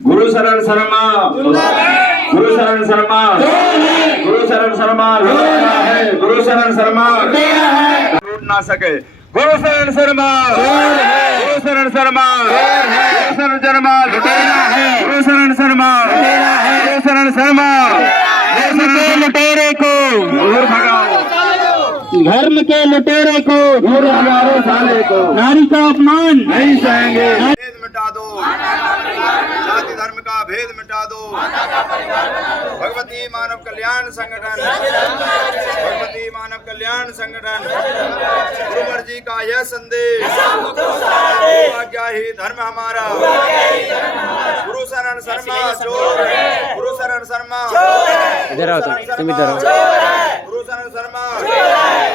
गुरु शरण शर्मा, गुरु शरण शर्मा, गुरु शरण शर्मा लुटेरा है, गुरु शरण शर्मा लूट ना सके। गुरु शरण शर्मा, गुरु शरण शर्मा, गुरु शरण शर्मा लुटेरा है, गुरु शरण शर्मा लुटेरा है, गुरु शरण शर्मा धर्म के लुटेरे को दूर भगाओ, धर्म के लुटेरे को दूर भगाओ, साले को नारी का अपमान नहीं सहेंगे। भेद मिटा दो, जाति धर्म का भेद मिटा दो। भगवती मानव कल्याण संगठन, भगवती मानव कल्याण संगठन गुरुवर जी का यह संदेश, आज्ञा ही धर्म हमारा। गुरु शरण शर्मा चोर, गुरु शरण शर्मा इधर आओ, तुम इधर आओ। गुरु शरण शर्मा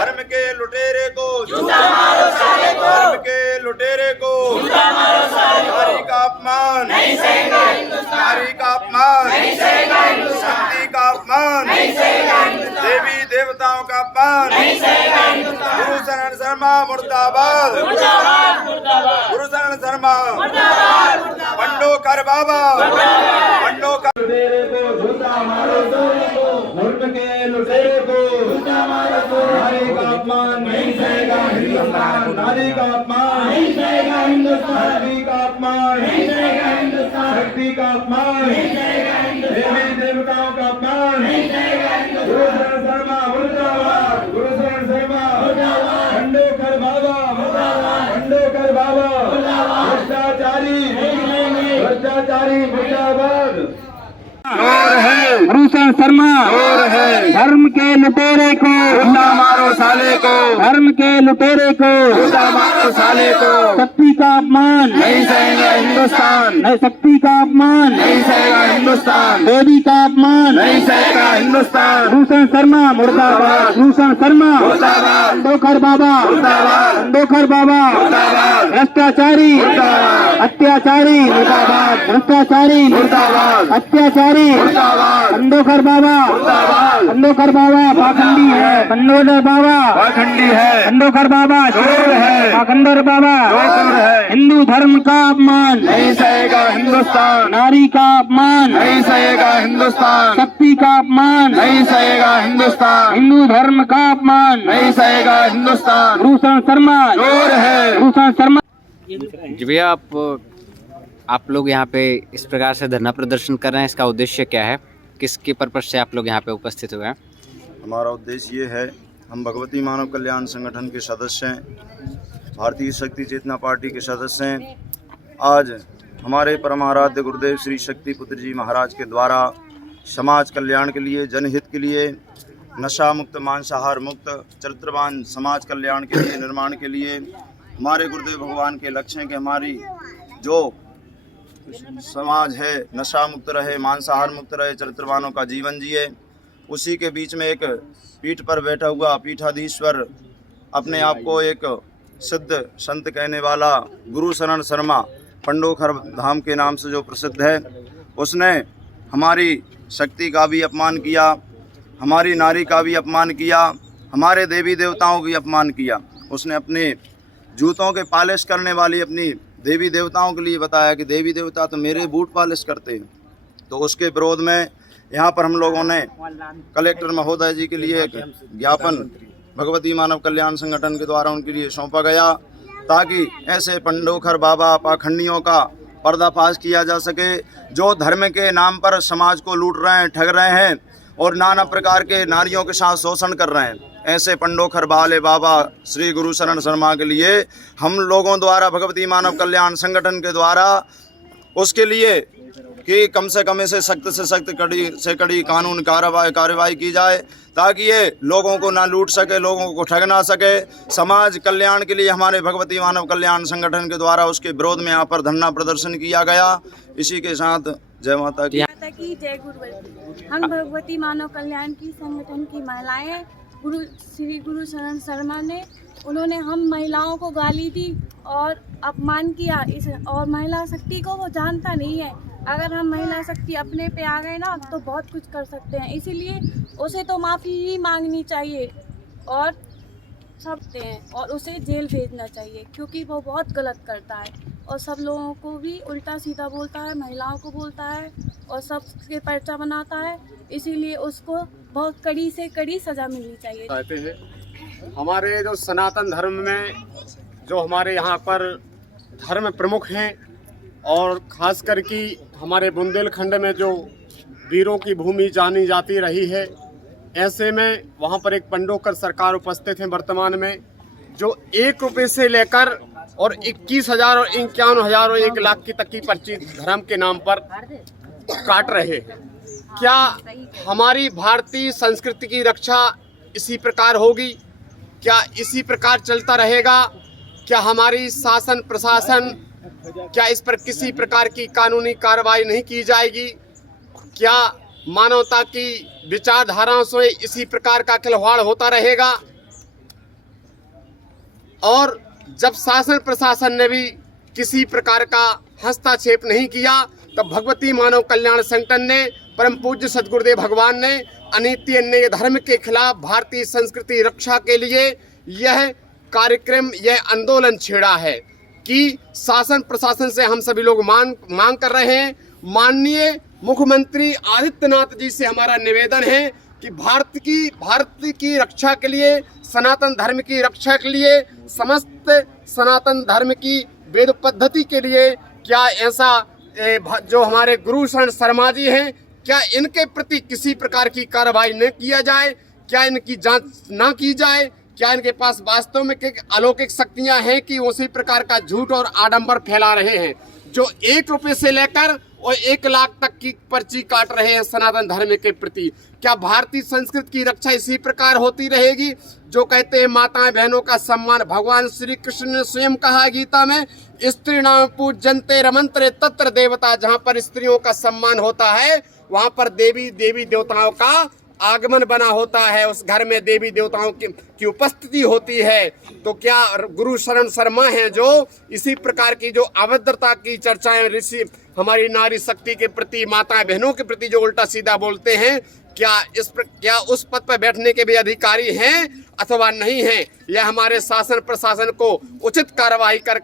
धर्म के लुटेरे को, धर्म के लुटेरे को नारी का अपमान, नारी का अपमान, शक्ति का अपमान, देवी देवताओं का अपमान। गुरु शरण शर्मा मुर्दाबाद, गुरु शरण शर्मा पंडोकर बाबा, पंडोकर लुटेरे को झूठा मारो, धर्म के लुटेरे को झूठा मारो। नारी का अपमान नहीं सहेगा हिंदुस्तान, नारी का अपमान नहीं सहेगा हिंदुस्तान, नारी का अपमान नहीं सहेगा हिंदुस्तान, शक्ति का अपमान नहीं सहेगा हिंदुस्तान, देवी देवताओं का अपमान नहीं सहेगा हिंदुस्तान। गुरु शरण शर्मा मुर्दाबाद, गुरु शरण शर्मा मुर्दाबाद, पंडोकर बाबा मुर्दाबाद, पंडोकर बाबा भ्रष्टाचारी, भ्रष्टाचारी मुर्दाबाद। और है गुरु शरण शर्मा, और है धर्म के लुटेरे को उल्टा मारो साले को, धर्म के लुटेरे को उल्टा मारो साले को। शक्ति का अपमान नहीं सहेगा हिंदुस्तान, नहीं शक्ति का अपमान नहीं सहेगा हिंदुस्तान, देवी का अपमान नहीं सहेगा हिंदुस्तान। गुरु शरण शर्मा मुर्दाबाद, गुरु शरण शर्मा मुर्दाबाद, पंडोकर बाबा मुर्दाबाद, पंडोकर बाबा मुर्दाबाद, भ्रष्टाचारी मुर्दाबाद, अत्याचारी मुर्दाबाद, भ्रष्टाचारी मुर्दाबाद, अत्याचारी मुर्दाबाद, पंडोकर बाबा मुर्दाबाद, पंडोकर बाबा पाखंडी है, पंडोकर बाबा पाखंडी है, पंडोकर बाबा चोर है, पंडोकर बाबा चोर है। हिंदू धर्म का अपमान नहीं सहेगा हिंदुस्तान, नारी का अपमान नहीं सहेगा हिंदुस्तान, शक्ति का अपमान नहीं सहेगा हिंदुस्तान, हिंदू धर्म का अपमान नहीं सहेगा हिंदुस्तान। गुरु शरण शर्मा चोर है, गुरु शरण शर्मा। जी भैया, आप लोग यहाँ पे इस प्रकार से धरना प्रदर्शन कर रहे हैं, इसका उद्देश्य क्या है? किसके पर्पज से आप लोग यहाँ पे उपस्थित हुए हैं? हमारा उद्देश्य ये है, हम भगवती मानव कल्याण संगठन के सदस्य हैं, भारतीय शक्ति चेतना पार्टी के सदस्य हैं। आज हमारे परमाराध्य गुरुदेव श्री शक्ति पुत्र जी महाराज के द्वारा समाज कल्याण के लिए, जनहित के लिए, नशा मुक्त, मांसाहार मुक्त, चरित्रवान समाज कल्याण के लिए, निर्माण के लिए हमारे गुरुदेव भगवान के लक्ष्य हैं कि हमारी जो समाज है नशा मुक्त रहे, मांसाहार मुक्त रहे, चरित्रवानों का जीवन जिए। उसी के बीच में एक पीठ पर बैठा हुआ पीठाधीश्वर, अपने आप को एक सिद्ध संत कहने वाला गुरु शरण शर्मा, पंडोकर धाम के नाम से जो प्रसिद्ध है, उसने हमारी शक्ति का भी अपमान किया, हमारी नारी का भी अपमान किया, हमारे देवी देवताओं की अपमान किया। उसने अपने जूतों के पॉलिश करने वाली अपनी देवी देवताओं के लिए बताया कि देवी देवता तो मेरे बूट पॉलिश करते हैं। तो उसके विरोध में यहाँ पर हम लोगों ने कलेक्टर महोदय जी के लिए एक ज्ञापन भगवती मानव कल्याण संगठन के द्वारा उनके लिए सौंपा गया, ताकि ऐसे पंडोकर बाबा पाखंडियों का पर्दाफाश किया जा सके, जो धर्म के नाम पर समाज को लूट रहे हैं, ठग रहे हैं और नाना प्रकार के नारियों के साथ शोषण कर रहे हैं। ऐसे पंडोकर वाले बाबा श्री गुरु शरण शर्मा के लिए हम लोगों द्वारा, भगवती मानव कल्याण संगठन के द्वारा, उसके लिए कि कम से कम से सख्त कड़ी से कड़ी कानून कार्रवाई की जाए, ताकि ये लोगों को ना लूट सके, लोगों को ठग ना सके। समाज कल्याण के लिए हमारे भगवती मानव कल्याण संगठन के द्वारा उसके विरोध में यहाँ पर धरना प्रदर्शन किया गया। इसी के साथ जय माता की जय गुरुवर। हम भगवती मानव कल्याण की संगठन की महिलाएं, श्री गुरु शरण शर्मा ने, उन्होंने हम महिलाओं को गाली दी और अपमान किया और महिला शक्ति को वो जानता नहीं है। अगर हम महिला शक्ति अपने पे आ गए ना तो बहुत कुछ कर सकते हैं, इसीलिए उसे तो माफ़ी ही मांगनी चाहिए और सब हैं और उसे जेल भेजना चाहिए, क्योंकि वो बहुत गलत करता है। और सब लोगों को भी उल्टा सीधा बोलता है, महिलाओं को बोलता है और सबके पर्चा बनाता है। इसीलिए उसको बहुत कड़ी से कड़ी सज़ा मिलनी चाहिए। कहते हैं हमारे जो सनातन धर्म में जो हमारे यहाँ पर धर्म प्रमुख हैं और ख़ासकर कि हमारे बुंदेलखंड में जो वीरों की भूमि जानी जाती रही है, ऐसे में वहाँ पर एक पंडोकर सरकार उपस्थित हैं वर्तमान में, जो 1 रुपये से लेकर और 21,000 और 51,000 और 1 लाख की तक की पर्ची धर्म के नाम पर काट रहे हैं। क्या हमारी भारतीय संस्कृति की रक्षा इसी प्रकार होगी? क्या इसी प्रकार चलता रहेगा? क्या हमारी शासन प्रशासन, क्या इस पर किसी प्रकार की कानूनी कार्रवाई नहीं की जाएगी? क्या मानवता की विचारधाराओं से इसी प्रकार का खिलवाड़ होता रहेगा? और जब शासन प्रशासन ने भी किसी प्रकार का हस्तक्षेप नहीं किया, तब भगवती मानव कल्याण संगठन ने, परम पूज्य सद्गुरुदेव भगवान ने अनीति अन्याय धर्म के खिलाफ भारतीय संस्कृति रक्षा के लिए यह कार्यक्रम, यह आंदोलन छेड़ा है कि शासन प्रशासन से हम सभी लोग मांग कर रहे हैं। माननीय मुख्यमंत्री आदित्यनाथ जी से हमारा निवेदन है कि भारत की रक्षा के लिए, सनातन धर्म की रक्षा के लिए, समस्त सनातन धर्म की वेद पद्धति के लिए क्या ऐसा जो हमारे गुरु शरण शर्मा जी हैं, क्या इनके प्रति किसी प्रकार की कार्रवाई न किया जाए? क्या इनकी जांच ना की जाए? क्या इनके पास वास्तव में अलौकिक शक्तियां हैं कि उसी प्रकार का झूठ और आडंबर फैला रहे हैं, जो 1 रुपये से लेकर और 1 लाख तक की पर्ची काट रहे हैं सनातन धर्म के प्रति? क्या भारतीय संस्कृति की रक्षा इसी प्रकार होती रहेगी? जो कहते हैं माताएं बहनों का सम्मान, भगवान श्री कृष्ण ने स्वयं कहा गीता में, स्त्री नाम पूजन्ते रमंत्रे तत्र देवता। जहाँ पर स्त्रियों का सम्मान होता है, वहाँ पर देवी देवताओं का आगमन बना होता है, उस घर में देवी देवताओं की उपस्थिति होती है। तो क्या गुरु शरण शर्मा हैं जो इसी प्रकार की जो अभद्रता की चर्चाएं ऋषि हमारी नारी शक्ति के प्रति, माताएं बहनों के प्रति जो उल्टा सीधा बोलते हैं, क्या उस पद पर बैठने के भी अधिकारी हैं अथवा नहीं हैं? यह हमारे शासन प्रशासन को उचित कार्रवाई कर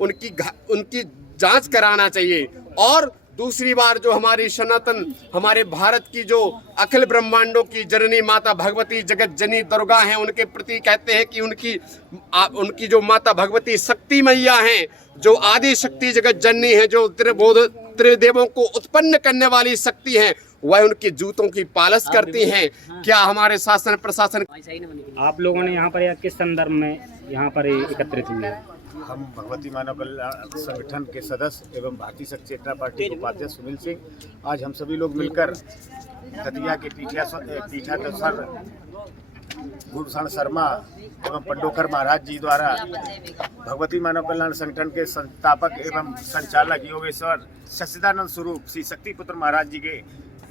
उनकी जांच कराना चाहिए। और दूसरी बार जो हमारी सनातन, हमारे भारत की जो अखिल ब्रह्मांडों की जननी माता भगवती जगत जननी दुर्गा हैं, उनके प्रति कहते हैं कि उनकी जो माता भगवती शक्ति मैया हैं, जो आदि शक्ति जगत जननी है, जो त्रिदेवों को उत्पन्न करने वाली शक्ति है, वह उनकी जूतों की पालस करती हैं। क्या हमारे शासन प्रशासन, आप लोगों ने यहाँ पर किस संदर्भ में यहाँ पर एकत्रित हुए? हम भगवती मानव कल्याण संगठन के सदस्य एवं भारतीय शक्ति चेतना पार्टी के उपाध्यक्ष सुनील सिंह, आज हम सभी लोग मिलकर दतिया के पीठाधीश्वर गुरु शरण शर्मा एवं पंडोकर महाराज जी द्वारा भगवती मानव कल्याण संगठन के संस्थापक एवं संचालक योगेश्वर सच्चिदानंद स्वरूप श्री शक्तिपुत्र महाराज जी के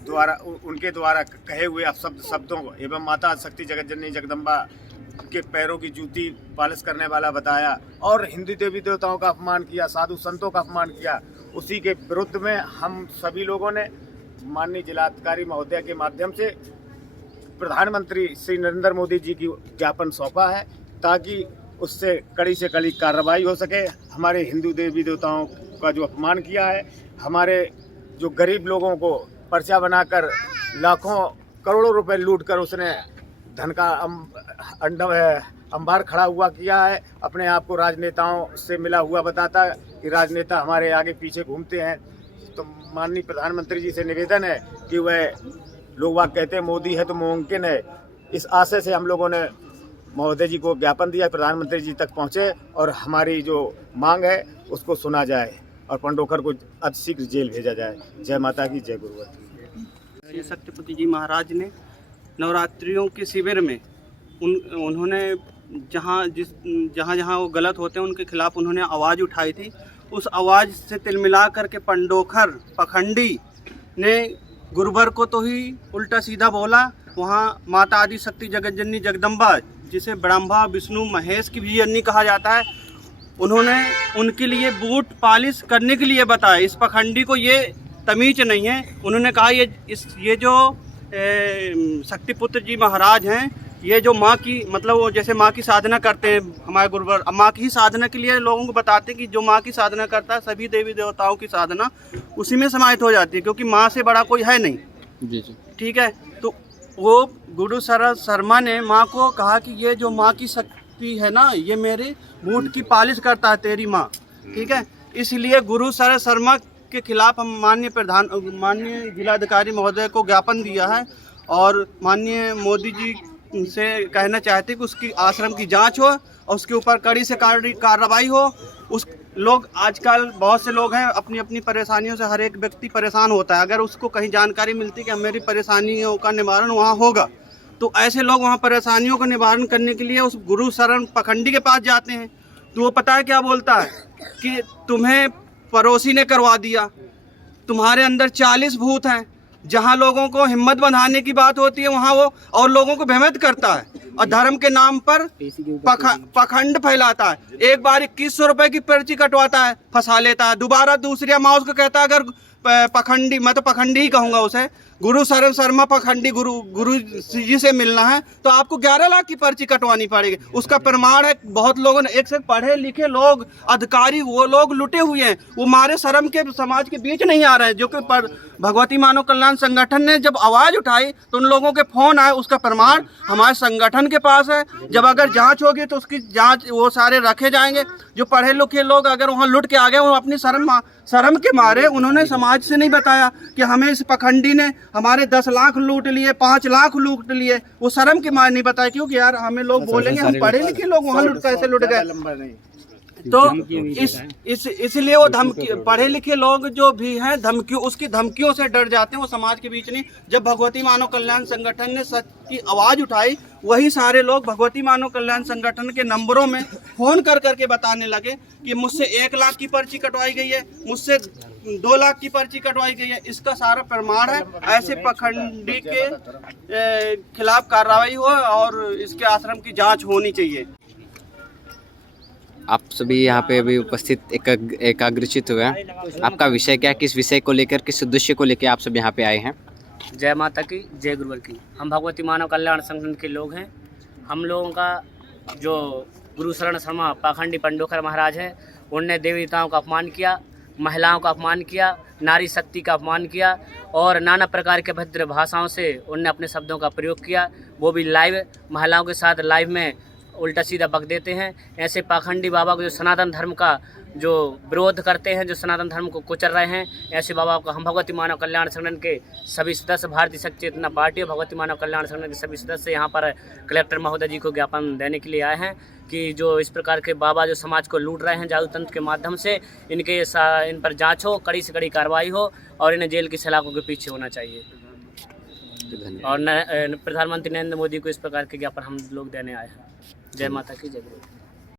द्वारा, उनके द्वारा कहे हुए शब्दों एवं माता शक्ति जगत जननी जगदम्बा के पैरों की जूती पालिश करने वाला बताया और हिंदू देवी देवताओं का अपमान किया, साधु संतों का अपमान किया, उसी के विरुद्ध में हम सभी लोगों ने माननीय जिलाधिकारी महोदय के माध्यम से प्रधानमंत्री श्री नरेंद्र मोदी जी की ज्ञापन सौंपा है, ताकि उससे कड़ी से कड़ी कार्रवाई हो सके। हमारे हिंदू देवी देवताओं का जो अपमान किया है, हमारे जो गरीब लोगों को पर्चा बनाकर लाखों करोड़ों रुपए लूटकर उसने धन का अंबार खड़ा हुआ किया है। अपने आप को राजनेताओं से मिला हुआ बताता है कि राजनेता हमारे आगे पीछे घूमते हैं। तो माननीय प्रधानमंत्री जी से निवेदन है कि वह लोग बाग कहते हैं मोदी है तो मुमकिन है, इस आशय से हम लोगों ने महोदय जी को ज्ञापन दिया, प्रधानमंत्री जी तक पहुँचे और हमारी जो मांग है उसको सुना जाए और पंडोकर को अतिशीघ्र जेल भेजा जाए। जय माता की, जय गुरुवती। श्री सत्यपति जी महाराज ने नवरात्रियों के शिविर में उन्होंने जहाँ वो गलत होते हैं उनके खिलाफ उन्होंने आवाज़ उठाई थी। उस आवाज़ से तिल मिला करके पंडोकर पखंडी ने गुरुवर को तो ही उल्टा सीधा बोला, वहाँ माता आदि शक्ति जगत जननी जगदम्बा, जिसे ब्रह्मा विष्णु महेश की भी जननी कहा जाता है, उन्होंने उनके लिए बूट पालिश करने के लिए बताया। इस पखंडी को ये तमीज नहीं है। उन्होंने कहा ये जो शक्तिपुत्र जी महाराज हैं, ये जो माँ की मतलब वो जैसे माँ की साधना करते हैं हमारे गुरुवर, अब माँ की ही साधना के लिए लोगों को बताते हैं कि जो माँ की साधना करता है सभी देवी देवताओं की साधना उसी में समाहित हो जाती है, क्योंकि माँ से बड़ा कोई है नहीं। जी जी। ठीक है, तो वो गुरु शरद शर्मा ने माँ को कहा कि ये जो माँ की शक्ति है ना, ये मेरे बूट की पालिश करता है तेरी माँ। ठीक है, इसलिए गुरु शरद शर्मा के खिलाफ हम माननीय जिलाधिकारी महोदय को ज्ञापन दिया है और माननीय मोदी जी से कहना चाहते हैं कि उसकी आश्रम की जांच हो और उसके ऊपर कड़ी से कार्रवाई हो। उस लोग आजकल बहुत से लोग हैं अपनी अपनी परेशानियों से, हर एक व्यक्ति परेशान होता है, अगर उसको कहीं जानकारी मिलती है कि मेरी परेशानियों का निवारण वहाँ होगा तो ऐसे लोग वहाँ परेशानियों का निवारण करने के लिए उस गुरु शरण पखंडी के पास जाते हैं। तो वो पता है क्या बोलता है कि तुम्हें पड़ोसी ने करवा दिया, तुम्हारे अंदर 40 भूत हैं। जहाँ लोगों को हिम्मत बंधाने की बात होती है वहाँ वो और लोगों को भ्रमित करता है और धर्म के नाम पर पखंड फैलाता है। एक बार 2100 रुपए की पर्ची कटवाता है, फंसा लेता है, दोबारा दूसरी माँ उसको कहता है अगर पखंडी, मैं तो पखंडी ही कहूँगा उसे, गुरु शरण शर्मा पखंडी गुरु जी से मिलना है तो आपको 11 लाख की पर्ची कटवानी पड़ेगी। उसका प्रमाण है बहुत लोगों ने, एक से पढ़े लिखे लोग, अधिकारी, वो लोग लुटे हुए हैं, वो हमारे शर्म के समाज के बीच नहीं आ रहे हैं। जो कि भगवती मानव कल्याण संगठन ने जब आवाज़ उठाई तो उन लोगों के फ़ोन आए, उसका प्रमाण हमारे संगठन के पास है। जब अगर जांच होगी तो उसकी जांच वो सारे रखे जाएंगे। जो पढ़े लिखे लोग अगर वहाँ लुट के आ गए, वो अपनी शर्म के मारे उन्होंने समाज से नहीं बताया कि हमें इस पखंडी ने हमारे 10 लाख लूट लिए, 5 लाख लूट लिए, वो शर्म के मारे नहीं बताया, क्योंकि यार हमें लोग बोलेंगे हम पढ़े लिखे लोग वहाँ कैसे लुट गए। तो इसलिए वो धमकी, पढ़े लिखे लोग जो भी हैं उसकी धमकियों से डर जाते हैं, वो समाज के बीच नहीं। जब भगवती मानव कल्याण संगठन ने सच की आवाज़ उठाई, वही सारे लोग भगवती मानव कल्याण संगठन के नंबरों में फ़ोन कर करके बताने लगे कि मुझसे 1 लाख की पर्ची कटवाई गई है, मुझसे 2 लाख की पर्ची कटवाई गई है। इसका सारा प्रमाण है। ऐसे पखंडी के खिलाफ कार्रवाई हो और इसके आश्रम की जाँच होनी चाहिए। आप सभी यहाँ पे अभी उपस्थित एकाग्रचित हुए हैं। आपका विषय क्या है, किस विषय को लेकर, किस उद्देश्य को लेकर आप सब यहाँ पे आए हैं? जय माता की, जय गुरुवर की। हम भगवती मानव कल्याण संगठन के लोग हैं। हम लोगों का जो गुरु शरण शर्मा पाखंडी पंडोखर महाराज हैं, उनने देवी देवताओं का अपमान किया, महिलाओं का अपमान किया, नारी शक्ति का अपमान किया और नाना प्रकार के भद्र भाषाओं से उनने अपने शब्दों का प्रयोग किया। वो भी लाइव, महिलाओं के साथ लाइव में उल्टा सीधा बक देते हैं। ऐसे पाखंडी बाबा को जो सनातन धर्म का जो विरोध करते हैं, जो सनातन धर्म को कुचल रहे हैं, ऐसे बाबा को हम भगवती मानव कल्याण संगठन के सभी सदस्य, भारतीय शक्ति चेतना पार्टी और भगवती मानव कल्याण संगठन के सभी सदस्य यहाँ पर कलेक्टर महोदय जी को ज्ञापन देने के लिए आए हैं कि जो इस प्रकार के बाबा जो समाज को लूट रहे हैं जादू तंत्र के माध्यम से, इन पर जाँच हो, कड़ी से कड़ी कार्रवाई हो और इन्हें जेल की सलाखों के पीछे होना चाहिए। और प्रधानमंत्री नरेंद्र मोदी को इस प्रकार के ज्ञापन हम लोग देने आए हैं। जय माता की, जय गुरु।